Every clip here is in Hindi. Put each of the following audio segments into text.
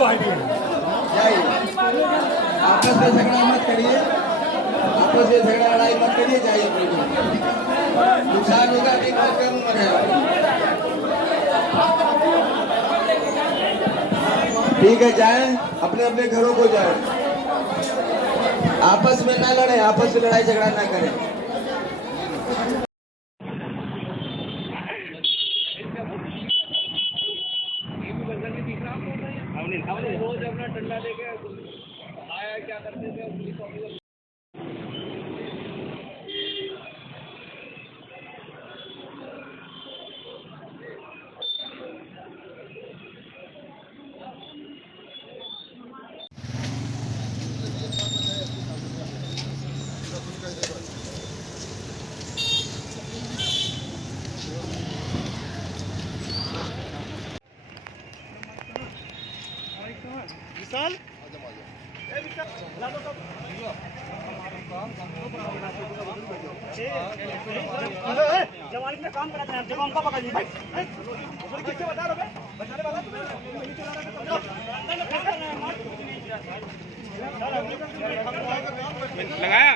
जाइए, आपस में झगड़ा मत करिए, आपस में झगड़ा लड़ाई मत करिए, जाइए कोई नुकसान होगा नहीं, बहुत कम उम्र है। ठीक है, जाए अपने अपने घरों को जाए, आपस में ना लड़े, आपस में लड़ाई झगड़ा ना करें। रोज अपना डंडा लेके आया क्या करते थे पुलिस ऑफिसर। विशाल जवान में काम कराते हैं, जवान का पकड़ लीजिए किससे बता रहे बचाने वाला लगाया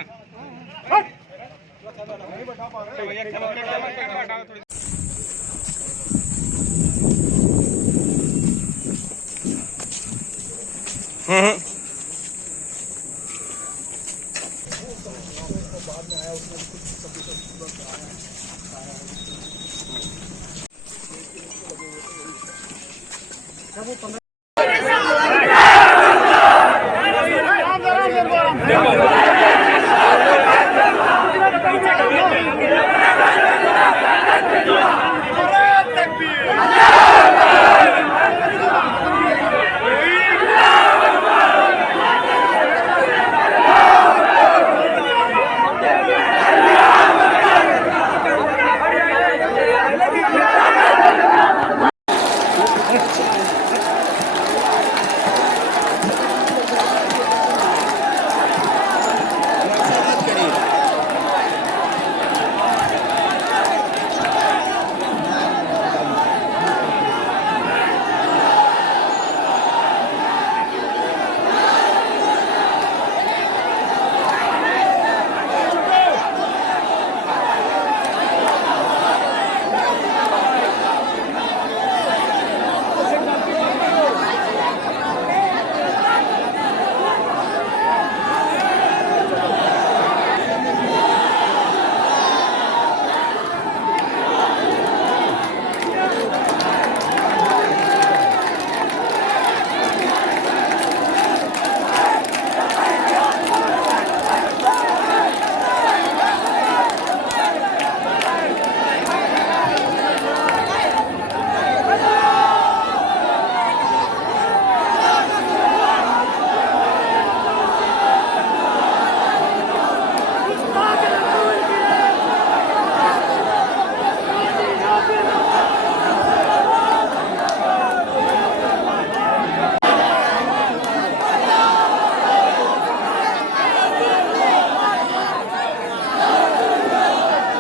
नहीं बैठा पा रहे बाद में आया उसमें कुछ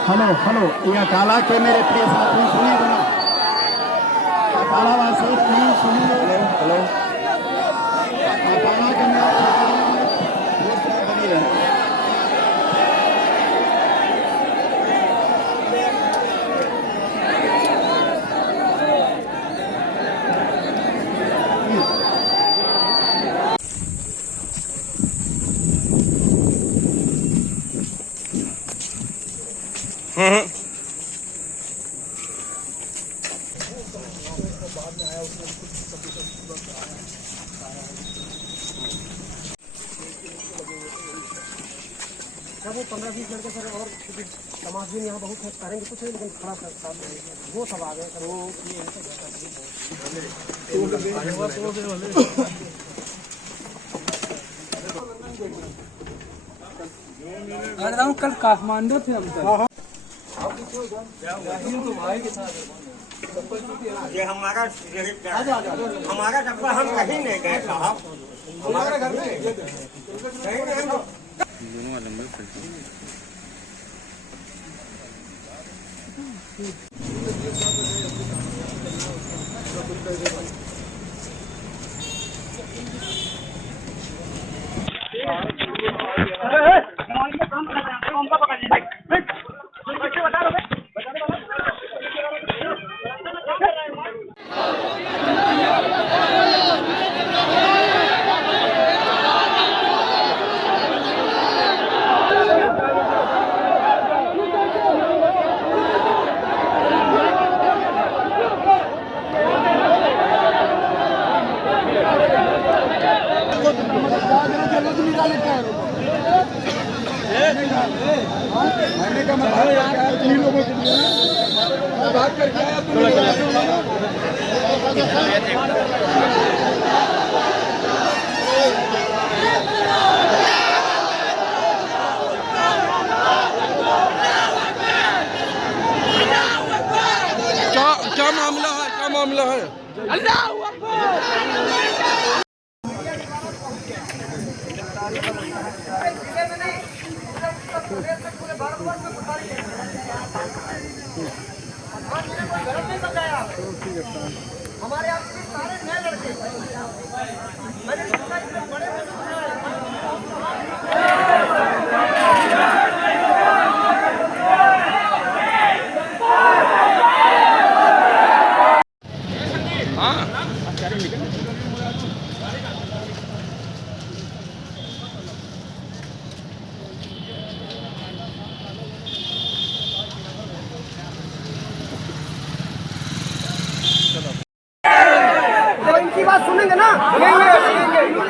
हेलो हेलो, यह काला के मेरे प्रिय साथी सुनिए ना, काला वासी प्लीज सुनिए। हेलो काला के मेरे बनी रहे। बाद में आया उसमें कुछ वो 15-20 लड़के सर, और समाज भी यहाँ बहुत करेंगे कुछ नहीं, लेकिन थोड़ा सा साथ वो सब आ गए सर, वो कल काठमांडू थे हम सर। ये हमारा डब्बा हम कहीं नहीं गए साहब, हमारे घर में दोनों लंबे तीन लोगों के लिए बात करके आया तुम क्या मामला है, क्या मामला है? हमारे यहाँ के सारे नए लड़के मैंने सोचा इतने बड़े इनकी बात सुनेंगे ना?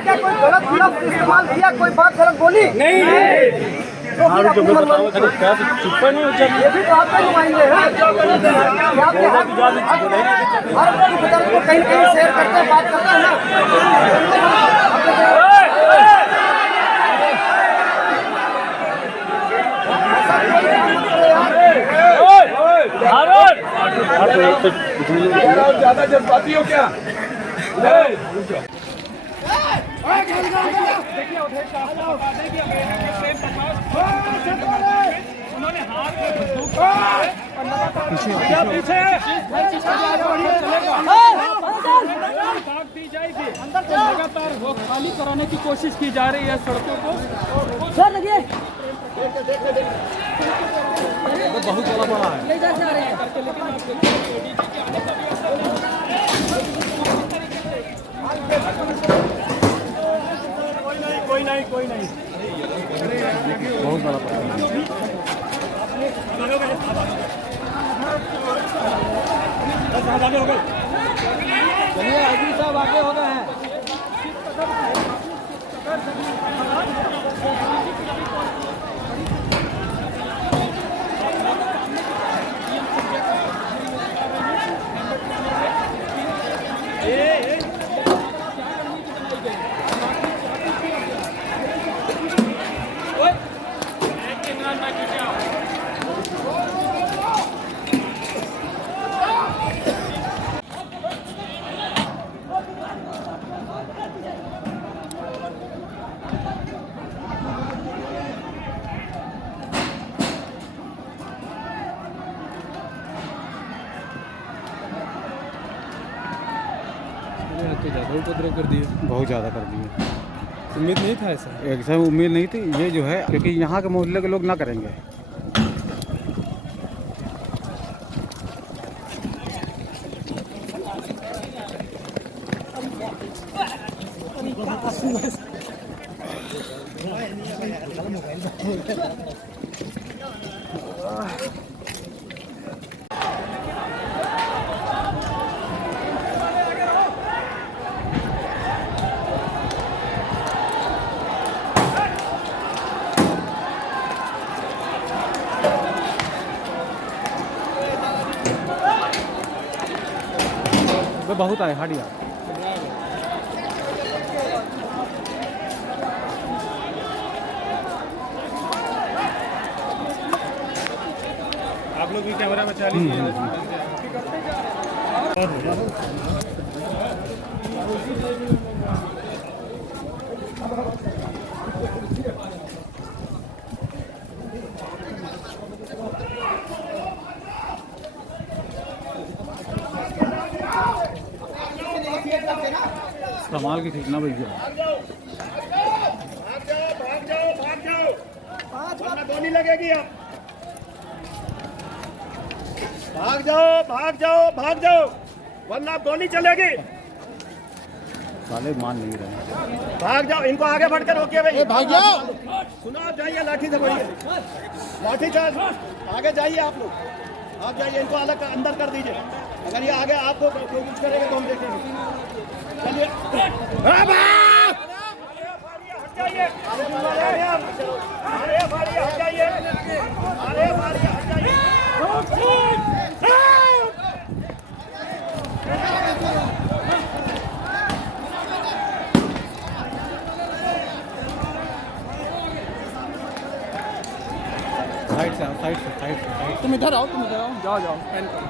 क्या कोई गलत लफ्ज इस्तेमाल किया, कोई बात गलत बोली? नहीं। तो फिर अपनी मनमानी ये भी तो आपके नुमाइंदे हैं। आपके हर बुजुर्ग को कहीं न कहीं शेयर करते हैं, बात करते हैं ना। ज्यादा जज्बाती हो क्या? उन्होंने हाथ में बंदूक पीछे भाग दी जाएगी। लगातार वो खाली कराने की कोशिश की जा रही है सड़कों को। सर लगिए बहुत बड़ा है। ले जा रहे हैं कोई नहीं बहुत बड़ा चलिए आईजी साहब आगे हो गए हैं। तो ज़्यादा उपद्रव कर दिए, बहुत ज़्यादा कर दिए। उम्मीद नहीं था ऐसा, ऐसा उम्मीद नहीं थी। ये जो है क्योंकि यहाँ के मोहल्ले के लोग ना करेंगे। बहुत आए हाड़िया आप लोग भी कैमरा बचा लीजिए। संभाल के खींचना भैया। गोली लगेगी अब। भाग जाओ वरना गोली चलेगी। साले मान नहीं रहे। भाग जाओ, इनको आगे बढ़ कर रोकिए भाई। भाग जाओ, सुनो आप जाइए, लाठी से बढ़िए, लाठी चार्ज। आगे जाइए आप लोग, आप जाइए, इनको अलग अंदर कर दीजिए। अगर ये आगे आपको कोशिश करेगा तो हम देखेंगे। चलिए हट जाइए। तुम इधर आओ, जाओ जाओ पेन करो।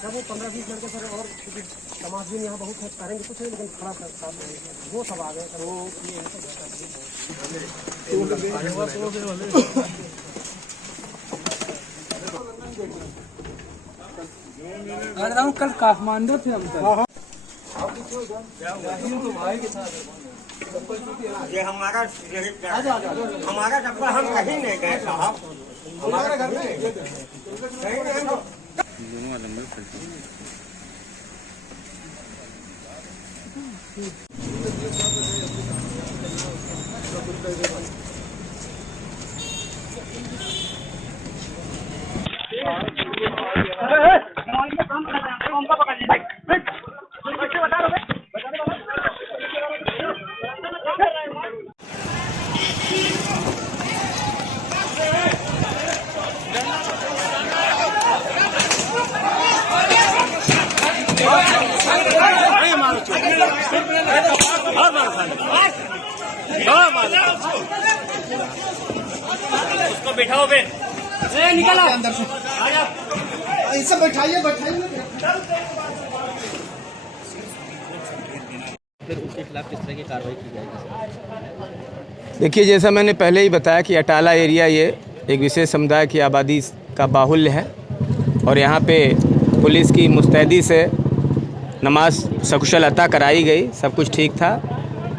जब वो 15-20 लड़के सर और तमाशबीन यहाँ बहुत है, करेंगे कुछ नहीं, लेकिन खड़ा सर साथ में वो सब आ गए सर। वो कल काठमांडू थे हम सर। ये हमारा डब्बा हम कहीं नहीं गए साहब, हमारे घर में कहीं नहीं। उसको बिठाओ बे, निकलो अंदर से, इसे बैठाइए बैठाइए। फिर उसके खिलाफ किस तरह की कार्रवाई की जाएगी? देखिए, जैसा मैंने पहले ही बताया कि अटाला एरिया ये एक विशेष समुदाय की आबादी का बाहुल्य है और यहाँ पे पुलिस की मुस्तैदी से नमाज सकुशल अता कराई गई, सब कुछ ठीक था।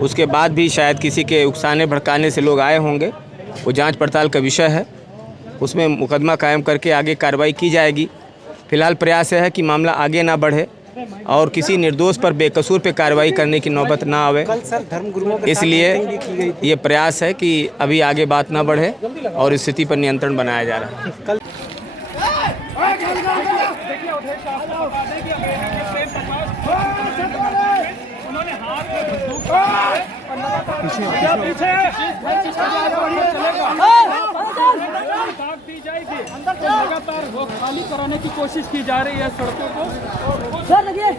उसके बाद भी शायद किसी के उकसाने भड़काने से लोग आए होंगे, वो जांच पड़ताल का विषय है, उसमें मुकदमा कायम करके आगे कार्रवाई की जाएगी। फिलहाल प्रयास है कि मामला आगे ना बढ़े और किसी निर्दोष पर बेकसूर पे कार्रवाई करने की नौबत ना आवे। इसलिए ये प्रयास है कि अभी आगे बात ना बढ़े और स्थिति पर नियंत्रण बनाया जा रहा है। उन्होंने हाथ में बंदूक दी जाएगी, लगातार वो खाली कराने की कोशिश की जा रही है सड़कों को। सर लगिए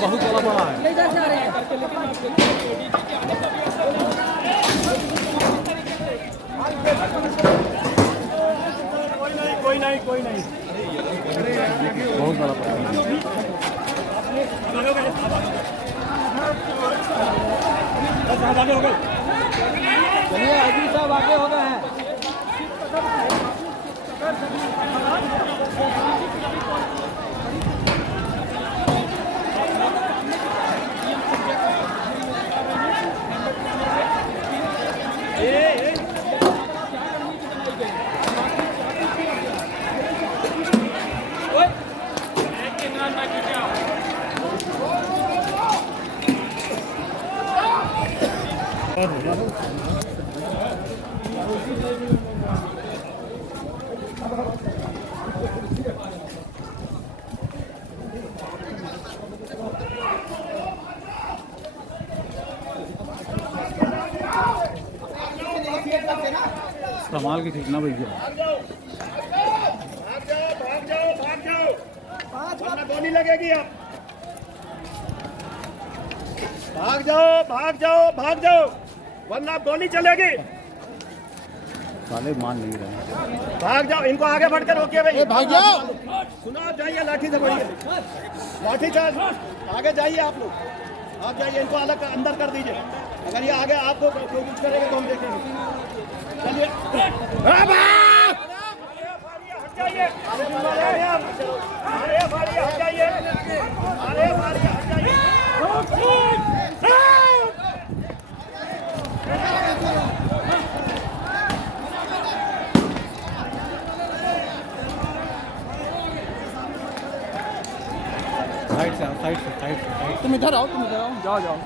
बहुत बड़ा है। कोई नहीं बहुत बड़ा चलिए अभी सब आगे हो गए हैं। संभाल के खींचना भैया। भाग जाओ, वरना गोली लगेगी। आप भाग जाओ भाग जाओ भाग जाओ, वरना गोली चलेगी। साले मान नहीं रहे। भाग जाओ, इनको आगे बढ़ कर रोकिए भाई। भाग जाओ, सुनो आप जाइए, लाठी से बढ़िए, लाठी चार्ज। आगे जाइए आप लोग, आप जाइए, इनको अलग अंदर कर दीजिए। अगर ये आगे आपको कोई कुछ करेगा तो हम देखेंगे। चलिए हट जाइए, अरे फाड़िए हट जाइए, अरे फाड़िए हट जाइए। साइड से आओ, साइड से। तुम इधर आओ, जाओ जाओ।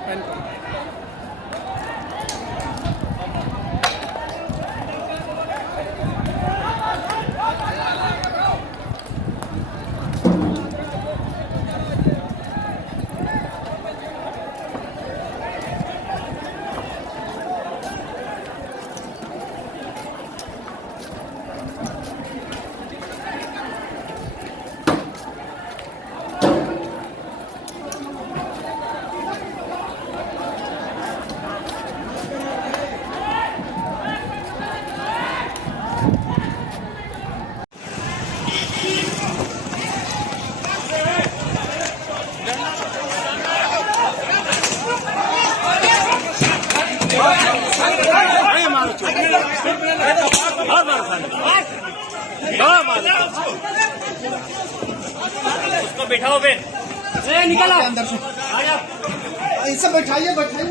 उसको बिठाओ बे, निकल अंदर से। इसे बैठाइए, बैठाइए।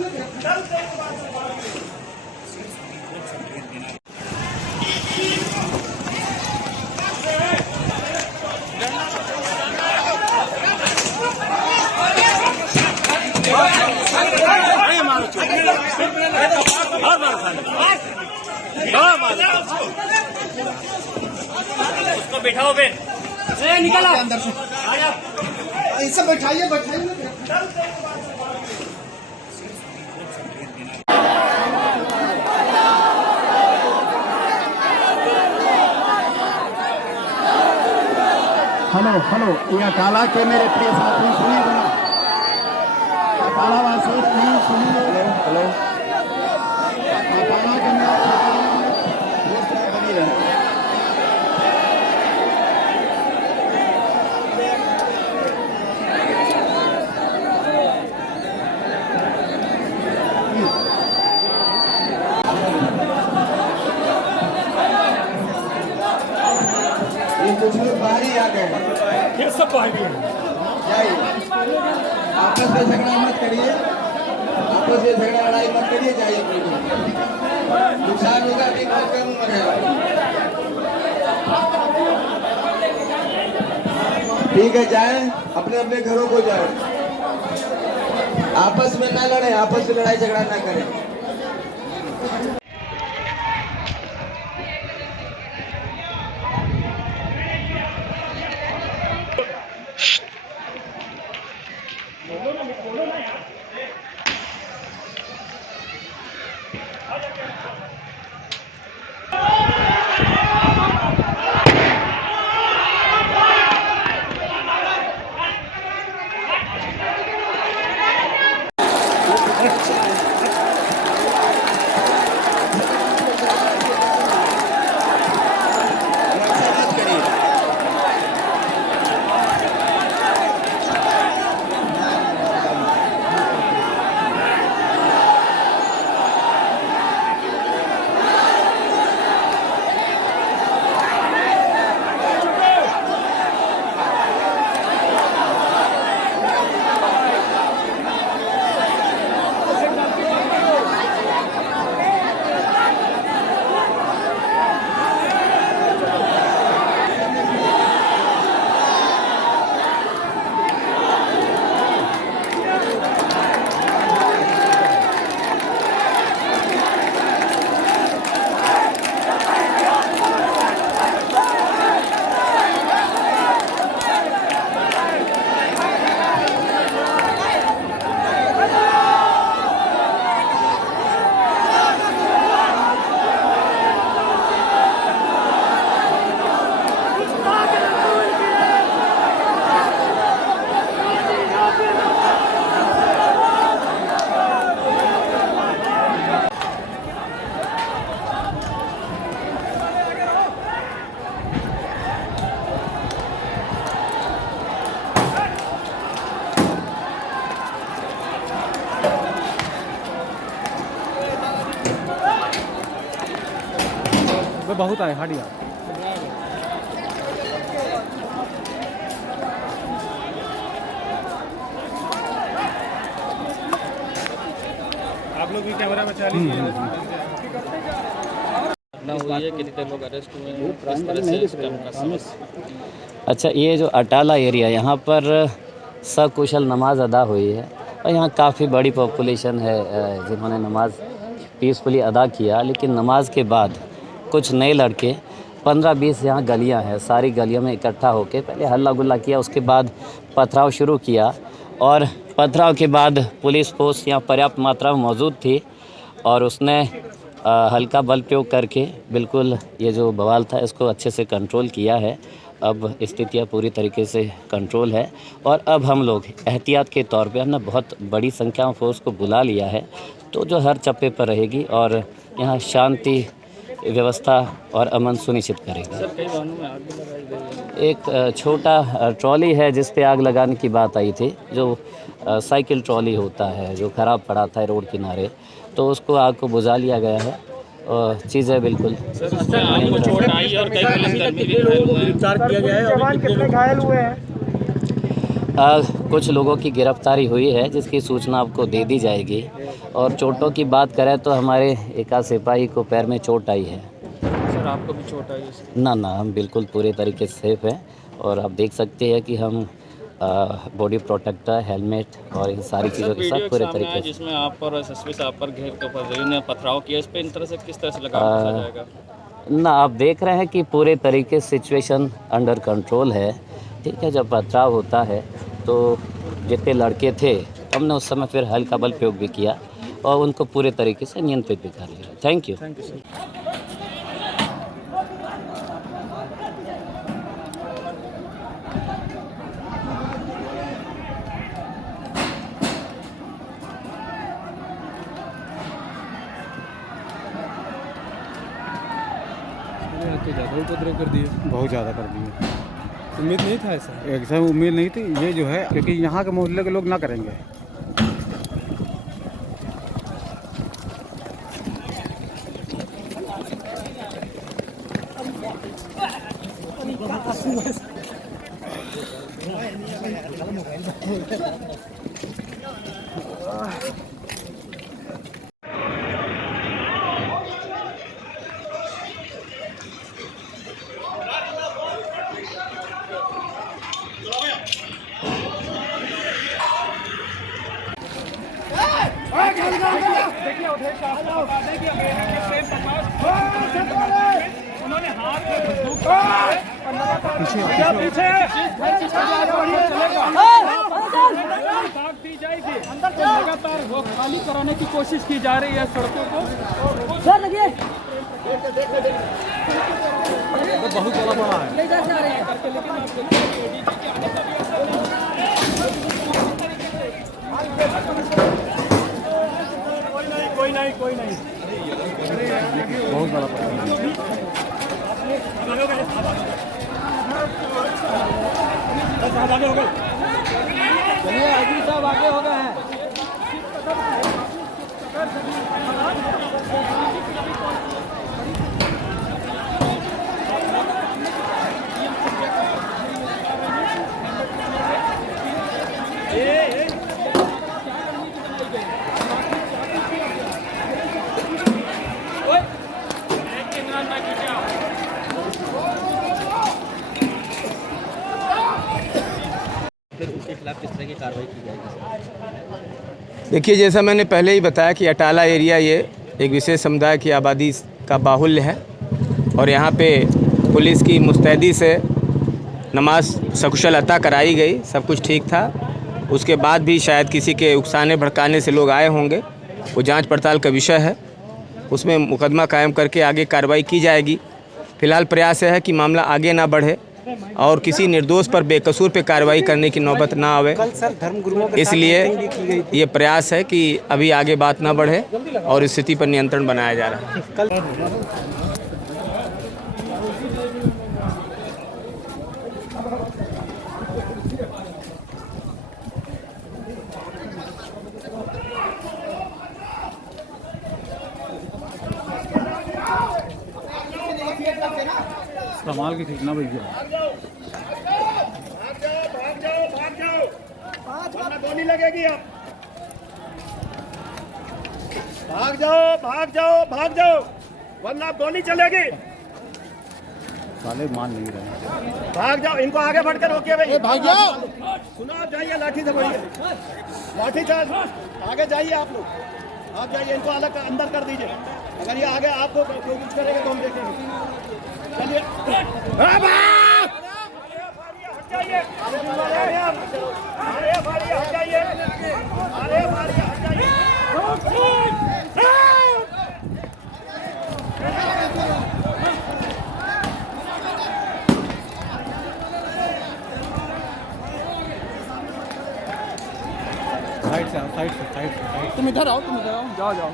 उसको बिठाओ बे, निकल अंदर से। इसे बैठाइए, बैठाइए। हेलो हेलो, ये काला के मेरे प्रिय साथी सुनिए, काला वासी प्लीज सुनिए। हेलो काला के मेरे बनी रहे। कुछ लोग बाहर ही आ गए, ये सब बाहर है। जाइए, आपस में झगड़ा मत करिए, आपस में झगड़ा लड़ाई मत करिए, जाइए। नुकसान होगा भी बहुत कम उम्र है। ठीक है, जाएं, अपने अपने घरों को जाएं, आपस में ना लड़े, आपस में लड़ाई झगड़ा ना करें। बहुत आए हट यार। आप लोग भी कैमरा बचा लीजिए। हुई है, कितने लोग अरेस्ट हुए हैं, किस तरह से इसका उनका समस्या। अच्छा, ये जो अटाला एरिया यहाँ पर सकुशल नमाज अदा हुई है और यहाँ काफ़ी बड़ी पॉपुलेशन है जिन्होंने नमाज पीसफुली अदा किया। लेकिन नमाज के बाद कुछ नए लड़के 15-20 यहाँ गलियाँ हैं, सारी गलियों में इकट्ठा होकर पहले हल्ला गुल्ला किया, उसके बाद पथराव शुरू किया और पथराव के बाद पुलिस फोर्स यहाँ पर्याप्त मात्रा में मौजूद थी और उसने हल्का बल प्रयोग करके बिल्कुल ये जो बवाल था इसको अच्छे से कंट्रोल किया है। अब स्थितियाँ पूरी तरीके से कंट्रोल है और अब हम लोग एहतियात के तौर पे हमने बहुत बड़ी संख्या में फोर्स को बुला लिया है, तो जो हर चप्पे पर रहेगी और यहाँ शांति व्यवस्था और अमन सुनिश्चित करेगी। सर, कई वाहनों में आग भी लगाई गई है। एक छोटा ट्रॉली है जिस पे आग लगाने की बात आई थी, जो साइकिल ट्रॉली होता है जो ख़राब पड़ा था रोड किनारे, तो उसको आग को बुझा लिया गया है और चीज़ें बिल्कुल। चोट आई और कई पुलिसकर्मी भी गिरफ्तार किया गया है। जवान कितने घायल हुए हैं? कुछ लोगों की गिरफ्तारी हुई है जिसकी सूचना आपको दे दी जाएगी। और चोटों की बात करें तो हमारे एक सिपाही को पैर में चोट आई है। सर, आपको भी चोट आई है? ना, हम बिल्कुल पूरे तरीके से सेफ हैं और आप देख सकते हैं कि हम बॉडी प्रोटेक्टर, हेलमेट और इन सारी चीज़ों के साथ पूरे तरीके से। जिसमें आप पर एसएसपी साहब पर घेर के ऊपर ने पथराव किया, इस पे इन तरह से किस तरह से लगाया जाएगा? ना, आप देख रहे हैं कि पूरे तरीके से सिचुएशन अंडर कंट्रोल है। ठीक है, जब पथराव होता है तो जितने लड़के थे हमने उस समय फिर हल्का बल प्रयोग भी किया और उनको पूरे तरीके से नियंत्रित भी कर लिया। Thank you sir. तो ज़्यादा उपद्रव कर दिए, बहुत ज़्यादा कर दिए। उम्मीद नहीं था ऐसा। एकदम उम्मीद नहीं थी ये जो है, क्योंकि यहाँ के मोहल्ले के लोग ना करेंगे। उन्होंने हाथ में बंदूक पीछे ताक दी जाएगी, लगातार वो खाली कराने की कोशिश की जा रही है सड़कों को। सर लगिए, बहुत बड़ा है। कोई नहीं बहुत बड़ा पड़ा है। चलिए आईजी साहब आगे हो गए हैं। फिर उसके खिलाफ किस तरह की कार्रवाई की जाएगी? देखिए, जैसा मैंने पहले ही बताया कि अटाला एरिया ये एक विशेष समुदाय की आबादी का बाहुल्य है और यहाँ पे पुलिस की मुस्तैदी से नमाज सकुशल अता कराई गई, सब कुछ ठीक था। उसके बाद भी शायद किसी के उकसाने भड़काने से लोग आए होंगे, वो जांच पड़ताल का विषय है, उसमें मुकदमा कायम करके आगे कार्रवाई की जाएगी। फिलहाल प्रयास है कि मामला आगे ना बढ़े और किसी निर्दोष पर बेकसूर पे कार्रवाई करने की नौबत ना आवे। इसलिए ये प्रयास है कि अभी आगे बात ना बढ़े और स्थिति पर नियंत्रण बनाया जा रहा है। संभाल के खींचना भैया। भाग जाओ भाग जाओ भाग जाओ, वरना गोली लगेगी। आप भाग जाओ भाग जाओ भाग जाओ, वरना गोली चलेगी। साले मान नहीं रहे। भाग जाओ, इनको आगे बढ़ कर रोकिए भाई। भाग जाओ, सुनो आप जाइए, लाठी से बढ़िए, लाठी चार्ज। आगे जाइए आप लोग, आप जाइए, इनको अलग अंदर कर दीजिए। अगर ये आगे आपको कोई कुछ करेगा तो हम देखेंगे। चलिए हट जाइए, अरे फाड़िए हट जाइए, अरे फाड़िए हट जाइए। साइड से साइड से साइड से। तुम इधर आओ, जाओ जाओ।